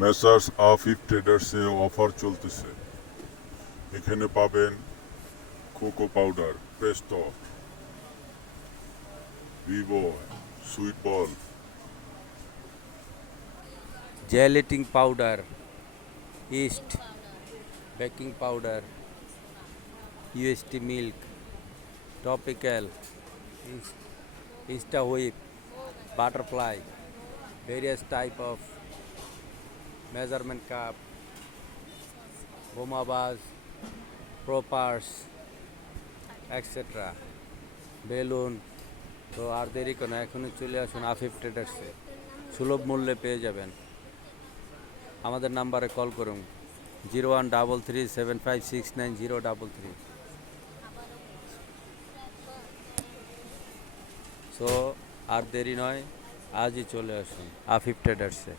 Messrs Afif ট্রেডার্সে offer চলতেছে। এখানে পাবেন cocoa powder, pesto, vivo, sweet ball, gelatin powder, yeast, baking powder, ইউএসটি milk, tropical, insta whip, butterfly, various type of measurement cup, বোমাবাজ, প্রপার্স, extra, balloon. তো আর দেরি কেন, এখনই চলে আসুন আফিফ ট্রেডার্সে, সুলভ মূল্যে পেয়ে যাবেন। আমাদের নাম্বারে কল করুন 0133756903। সো আর দেরি নয়, আজই চলে আসুন আফিফ ট্রেডার্সে।